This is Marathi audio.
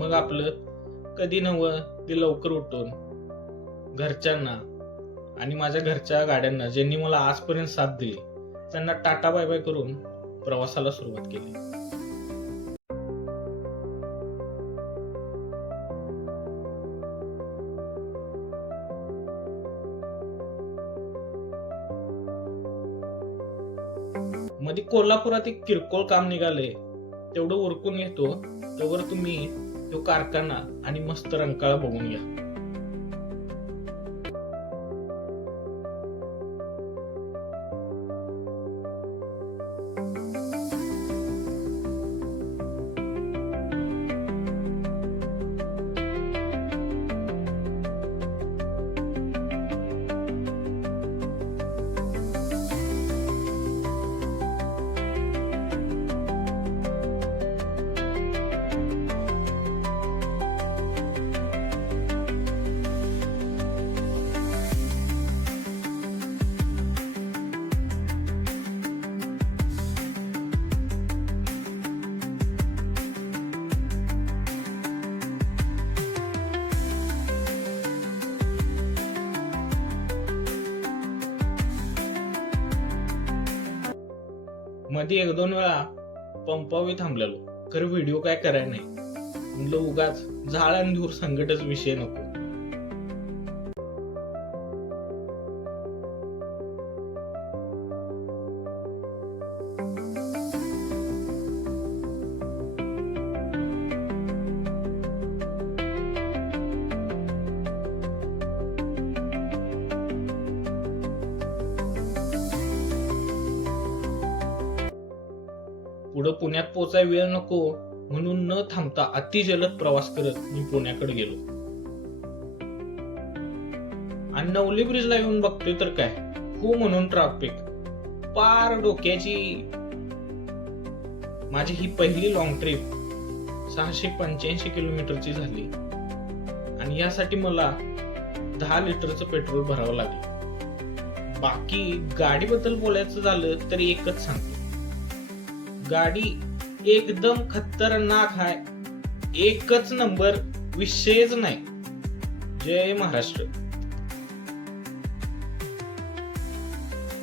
मग आपलं कधी नवं ते लवकर उठून घरच्यांना आणि माझ्या घरच्या गाड्यांना ज्यांनी मला आजपर्यंत साथ दिली त्यांना टाटा बाय बाय करून प्रवासाला सुरुवात केली. मध्ये कोल्हापुरात एक किरकोळ काम निघाले, तेवढं उरकून येतो तोवर तुम्ही तो कारखाना आणि मस्त रंकाळा बघून घ्या. मध्ये 1-2 वेळा पंपावी थांबलेलो, खरं व्हिडिओ काय करायला नाही. म्हणलं उगाच झाड आणि धूर संकटच विषय नको. पुढं पुण्यात पोचाय वेळ नको म्हणून न थांबता अतिजलद प्रवास करत मी पुण्याकडे गेलो. आणि नवली ब्रिजला येऊन बघतोय तर काय हो म्हणून ट्रॅफिक पार डोक्याची. माझी ही पहिली लॉंग ट्रिप 685 किलोमीटरची झाली आणि यासाठी मला 10 लिटरचं पेट्रोल भरावं लागलं. बाकी गाडीबद्दल बोलायचं झालं तर एकच सांगतो, गाडी एकदम खतरनाक आहे, एकच नंबर, विषयच नाही. जय महाराष्ट्र.